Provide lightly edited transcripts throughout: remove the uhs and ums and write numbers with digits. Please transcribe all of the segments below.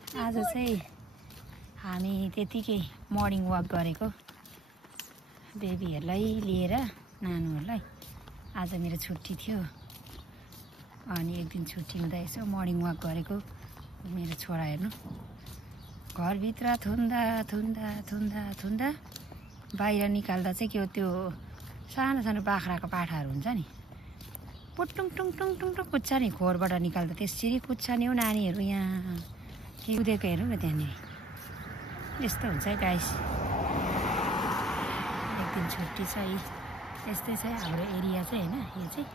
आज चाहिँ हामी त्यतिकै मर्निङ वाक गरेको बेबीहरूलाई लिएर नानुहरूलाई। आज मेरो छुट्टी थियो अनि एक दिन छुट्टी हुँदा यसो मर्निङ वाक गरेको। मेरो छोरा हेर्नु घरभित्र थुन्दा थुन्दा थुन्दा थुन्दा बाहिर निकाल्दा चाहिँ के हो त्यो सानो सानो बाख्राको पाठाहरू हुन्छ नि पुटुङ टुङ टुङ टुङ टुङ कुद्छ नि खोरबाट निकाल्दा त्यसरी कुद्छ नि हौ नानीहरू। यहाँ के कुदेको हेर्नु न त्यहाँनिर यस्तो हुन्छ है गाइस। एक दिन छुट्टी छ यस्तै छ हाम्रो एरिया चाहिँ होइन। यो चाहिँ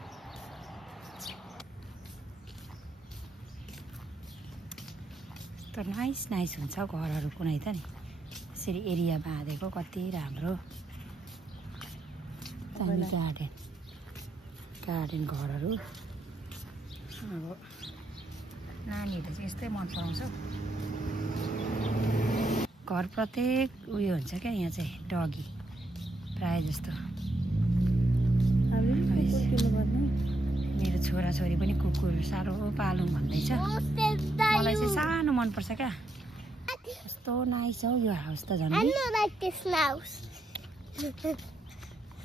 त नाइस नाइस हुन्छ घरहरू कुनै त नि यसरी एरिया बाँधेको कति राम्रो। गार्डन घरहरू अब नानीहरूले चाहिँ यस्तै मन पराउँछ। घर प्रत्येक उयो हुन्छ क्या यहाँ चाहिँ डगी प्रायः जस्तो। मेरो छोराछोरी पनि कुकुर साह्रो पालौँ भन्दैछ। मलाई चाहिँ सानो मनपर्छ क्या। कस्तो नाइस हौ यो हाउस त झन्।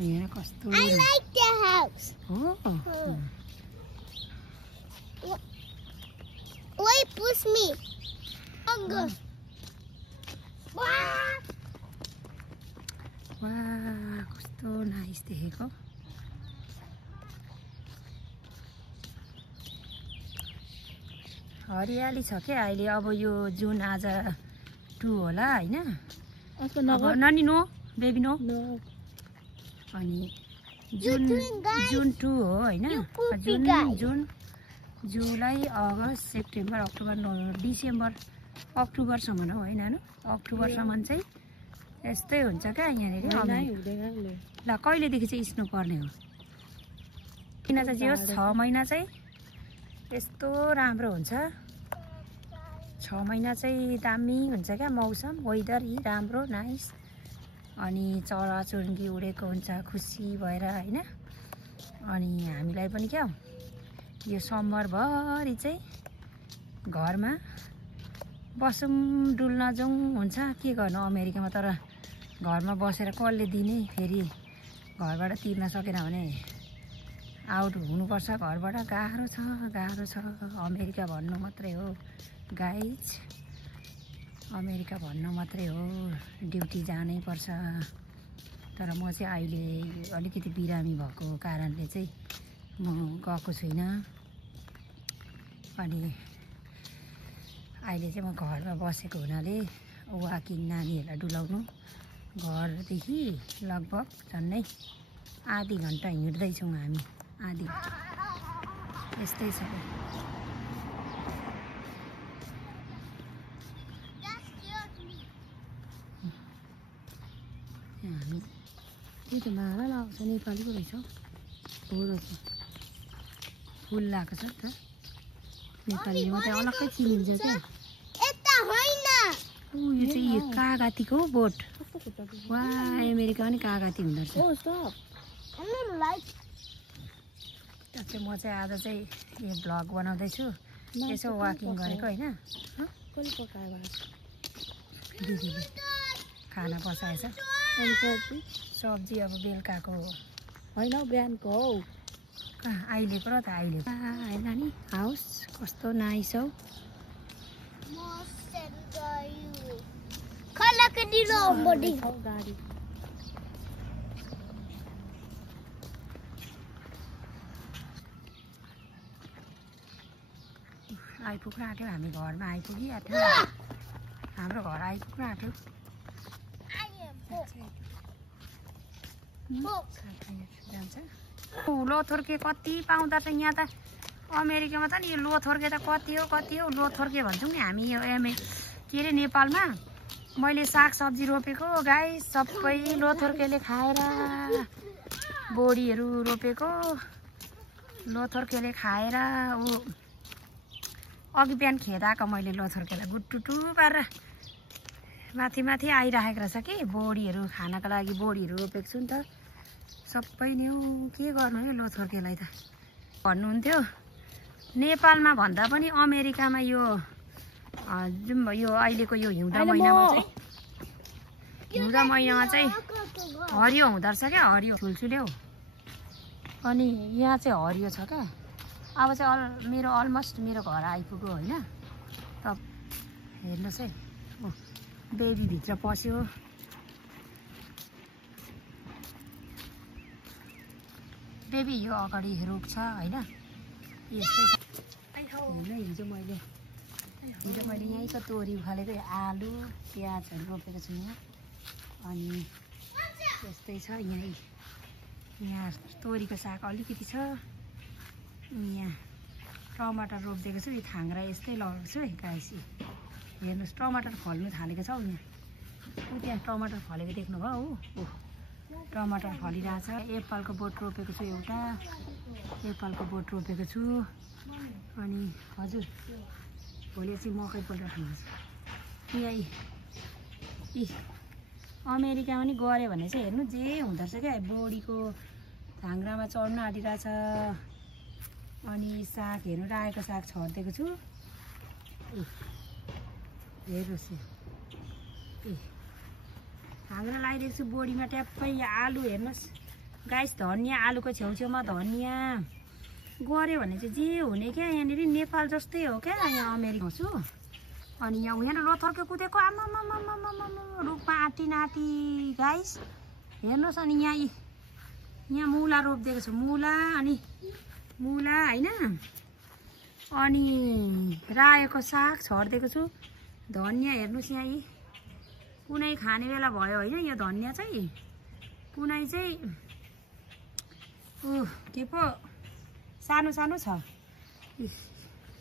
यहाँ कस्तो कस्तो नाइस देखेको। हरियाली छ क्या अहिले। अब यो जुन आज 2 होला होइन। नानी नो बेबी नो। अनि जुन 2 हो होइन। जुन जुलाई अगस्त सेप्टेम्बर अक्टोबर डिसेम्बर अक्टोबरसम्म हो होइन। अक्टोबरसम्म चाहिँ यस्तै हुन्छ क्या यहाँनिर। ल कहिलेदेखि चाहिँ स्नो पर्ने हो महिना चाहिँ जे होस् 6 महिना चाहिँ यस्तो राम्रो हुन्छ। 6 महिना चाहिँ दामी हुन्छ क्या मौसम वेदर राम्रो नाइस। अनि चराचुरुङ्गी उडेको हुन्छ खुसी भएर होइन। अनि हामीलाई पनि क्या यो समरभरि चाहिँ घरमा बसौँ डुल्न जाउँ हुन्छ। के गर्नु अमेरिकामा तर घरमा बसेर कसले दिने। फेरि घरबाट तिर्न सकेन भने आउट हुनुपर्छ घरबाट। गाह्रो छ अमेरिका भन्नु मात्रै हो गाइज। अमेरिका भन्नु मात्रै हो ड्युटी जानै पर्छ। तर म चाहिँ अहिले अलिकति बिरामी भएको कारणले चाहिँ म गएको छुइनँ। अनि अहिले चाहिँ म घरमा बसेको हुनाले वाकिङ नानीहरूलाई डुलाउनु घरदेखि लगभग झन्डै आधी घन्टा हिँड्दैछौँ हामी। आधी यस्तै छ। हामी त्यही त माला लगाउँछ नेपालीको रहेछ हो रहेछ। फुल लगाएको छ नि त नेपालीमा चाहिँ अलग्गै चिनिन्छ क्या। यो चाहिँ कागतीको बोट। वा अमेरिका पनि कागती हुँदो रहेछ। म चाहिँ आज चाहिँ यो भ्लग बनाउँदैछु यसो वाकिङ गरेको होइन। दिदीले खाना बसाएछ सब्जी अब बेलुकाको होइन बिहानको हौ। अहिलेको र त अहिले होइन नि हाउस कस्तो नाइस हौ। आइपुग्न आँट्यो हामी घरमा आइपुगिहाल्यो। हाम्रो घर आइपुग्न आँट्यो। लोथोर्के कति पाउँदा त यहाँ त अमेरिकामा त नि यो लोथोर्के त कति हो लोथोर्के भन्छौँ नि हामी। यो के अरे नेपालमा मैले सागसब्जी रोपेको गाई सबै लोथोर्केले खाएर। बोडीहरू रोपेको लोथोर्केले खाएर। अघि बिहान खेदाएको मैले लोथोर्केलाई गुटुटु पारेर माथि माथि आइराखेको रहेछ कि बोडीहरू खानको लागि। बोडीहरू रोपेको छु नि त सबै नै हो। के गर्नु है लोथोर्केलाई त भन्नुहुन्थ्यो नेपालमा भन्दा पनि अमेरिकामा यो जाउँ यो अहिलेको यो हिउँदो महिनामा चाहिँ हरियो हुँदो रहेछ क्या, हरियो ठुल्ठुलो। अनि यहाँ चाहिँ हरियो छ क्या। अब चाहिँ मेरो अलमोस्ट मेरो घर आइपुग्यो होइन। त हेर्नुहोस् है, बेबी भित्र पस्यो। बेबी यो अगाडि रोक्छ होइन। यस्तै हिजो मैले यहीँको तोरी उखालेको आलु प्याजहरू रोपेको छु यहाँ। अनि यस्तै छ यहाँ तोरीको साग अलिकति छ। यहाँ टमाटर रोपिदिएको छु। यो थाङ्ग्रा यस्तै लगाएको छु है गाइस। हेर्नुहोस् टमाटर फल्नु थालेको छ हौ यहाँ। त्यहाँ टमाटर फलेको देख्नुभयो हो। टमाटर फलिरहेछ। एप्पलको बोट रोपेको छु एउटा, एप्पलको बोट रोपेको छु। अनि हजुर भोलि चाहिँ मकै पल्ट खानुहुन्छ। यही अमेरिका पनि गऱ्यो भने चाहिँ हेर्नु जे हुँदो रहेछ क्या। बोडीको थाङ्ग्रामा चढ्नु आँटिरहेछ। अनि साग हेर्नु रायोको साग छरिदिएको छु। हेर्नुहोस् थाङ्ग्रा लगाइदिएको छु बोडीमा ट्याप्पै। आलु हेर्नुहोस् गाइस, धनियाँ आलुको छेउछेउमा धनियाँ गऱ्यो भने चाहिँ जे हुने क्या। यहाँनिर नेपाल जस्तै हो क्या यहाँ अमेरिका छु। अनि यहाँ लोथर्के कुदेको आमा रुखमा आँटी गाइस हेर्नुहोस्। अनि यहाँ मुला रोपिदिएको छु, मुला होइन। अनि रायोको साग छरिदिएको छु। धनियाँ हेर्नुहोस् यहाँ कुनै खाने बेला भयो होइन। यो धनियाँ चाहिँ कुनै चाहिँ के पो सानो सानो छ।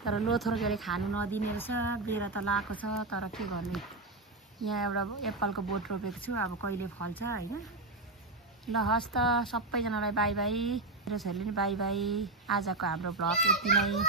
तर लोथर्केले खानु नदिने रहेछ। बेरा त लगाएको छ तर के गर्ने। यहाँ एउटा एप्पलको बोट रोपेको छु। अब कहिले फल्छ होइन। ल हस् त सबैजनालाई बाई बाई। मेरो छोरीले नि बाई बाई। आजको हाम्रो भ्लग यति नै।